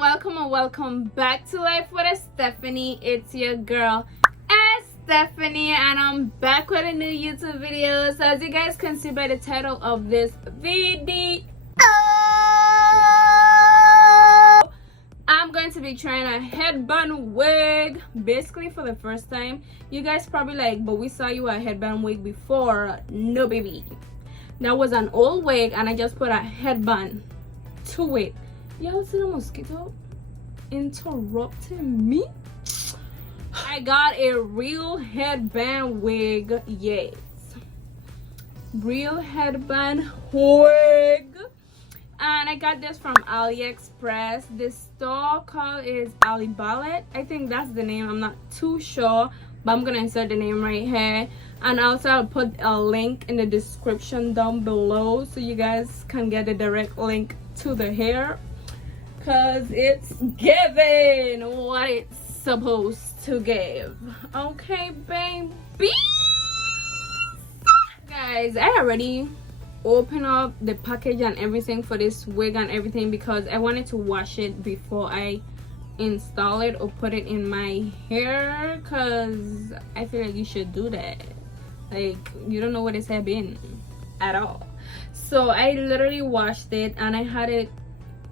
welcome and welcome back to Life with Estefany. It's your girl Estefany, and I'm back with a new YouTube video. So as you guys can see by the title of this video, I'm going to be trying a headband wig basically for the first time. You guys probably like, but we saw you a headband wig before. No baby, that was an old wig and I just put a headband to it. Y'all see the mosquito interrupting me? I got a real headband wig. Yes, real headband wig, and I got this from AliExpress. This store called is ALIBALLAD. I think that's the name. I'm not too sure, but I'm gonna insert the name right here, and also I'll put a link in the description down below so you guys can get a direct link to the hair, because it's giving what it's supposed to give. Okay, baby. Guys, I already opened up the package and everything for this wig and everything because I wanted to wash it before I install it or put it in my hair, because I feel like you should do that. Like, you don't know what it's have been at all. So I literally washed it and I had it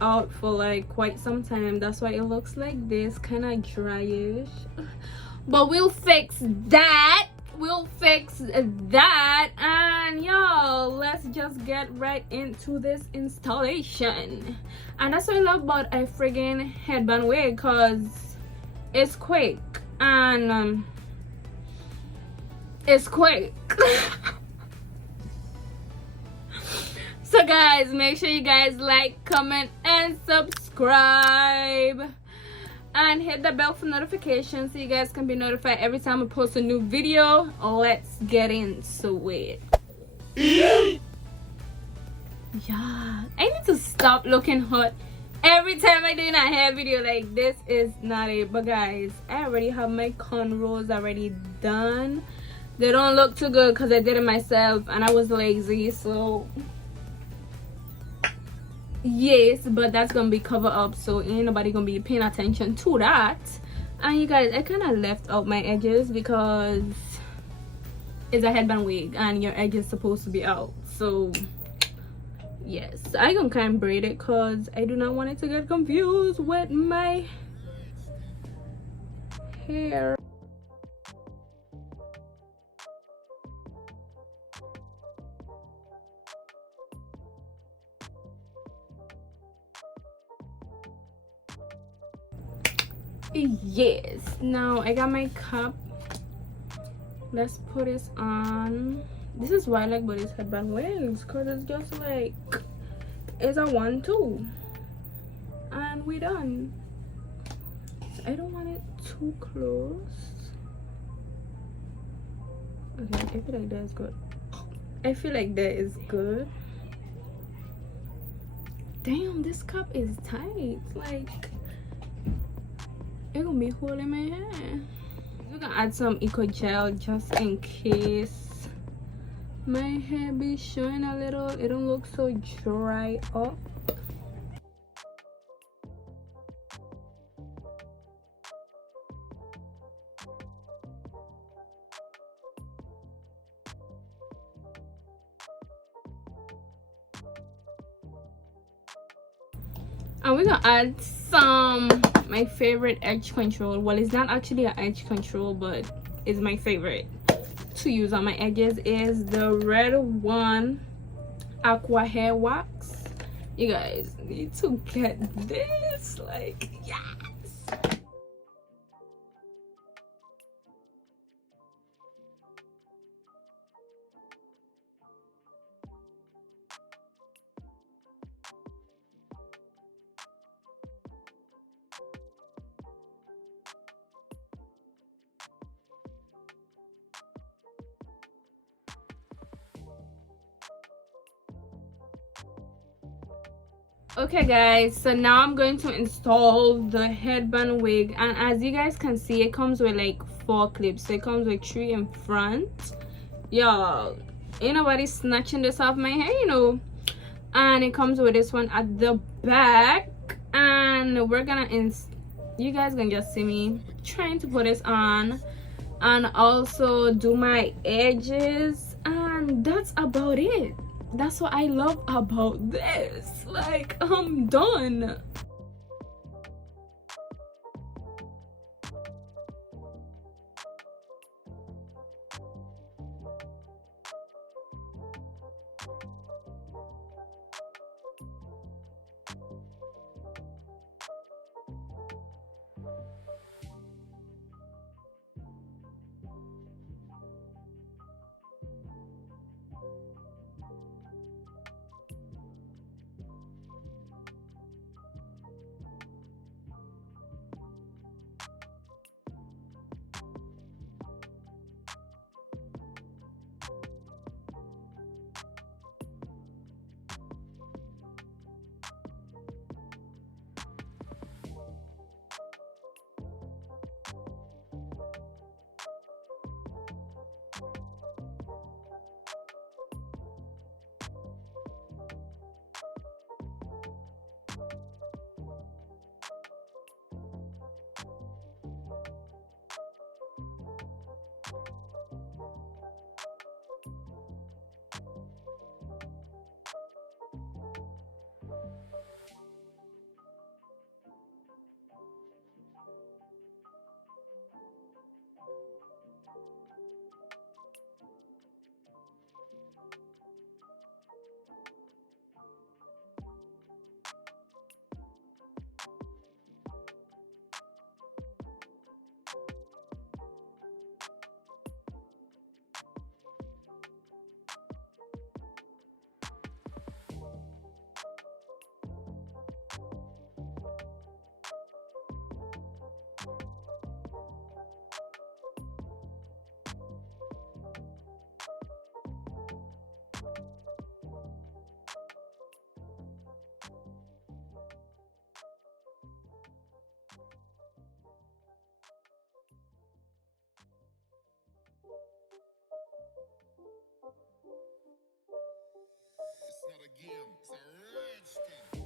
out for like quite some time. That's why it looks like this, kind of dryish, but we'll fix that. And y'all, let's just get right into this installation. And that's what I love about a friggin' headband wig, because it's quick and it's quick. So guys, make sure you guys like, comment and subscribe, and hit the bell for notifications so you guys can be notified every time I post a new video. Let's get into it. Yeah, I need to stop looking hot every time I do a hair video. Like, this is not it. But guys, I already have my cornrows already done. They don't look too good because I did it myself and I was lazy, so yes, but that's gonna be covered up, so ain't nobody gonna be paying attention to that. And you guys, I kind of left out my edges because it's a headband wig and your edge is supposed to be out. So yes, I gonna kind of braid it because I do not want it to get confused with my hair. Yes, now I got my cup. Let's put this on. This is why I like Body's headband wigs, because it's just like, it's a 1-2 and we done. So I don't want it too close. Okay, I feel like that is good. I feel like that is good. Damn, this cup is tight. Like, it's gonna be holding my hair. We're gonna add some eco gel just in case my hair be showing a little. It don't look so dry up. And we're gonna add some my favorite edge control. Well, it's not actually an edge control, but it's my favorite to use on my edges. Is the red one, aqua hair wax. You guys need to get this. Like, yes. Okay guys, so now I'm going to install the headband wig, and as you guys can see, it comes with like 4 clips. So it comes with 3 in front. Y'all, ain't nobody snatching this off my hair, you know. And it comes with this one at the back, and we're gonna you guys gonna just see me trying to put this on and also do my edges, and that's about it. That's what I love about this. Like, I'm done. It's not a game, it's a rich thing.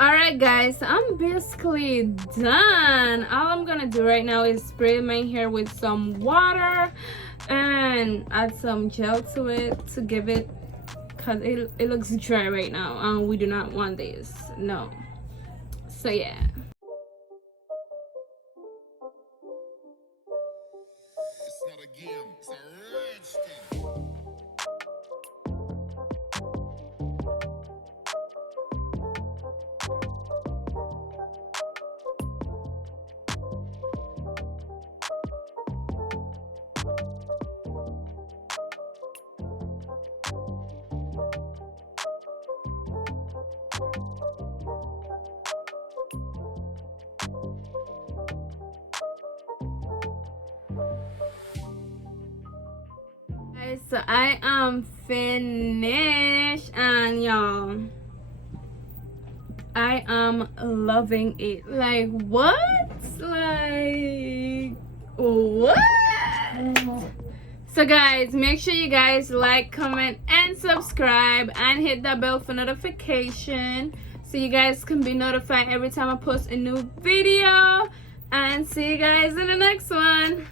Alright guys, I'm basically done. All I'm gonna do right now is spray my hair with some water and add some gel to it to give it, because it looks dry right now and we do not want this. No. So yeah. It's not a game, it's a rich thing. Guys, so I am finished, and y'all, I am loving it. Like, what? Like, what? So guys, make sure you guys like, comment, and subscribe, and hit that bell for notification so you guys can be notified every time I post a new video. And see you guys in the next one.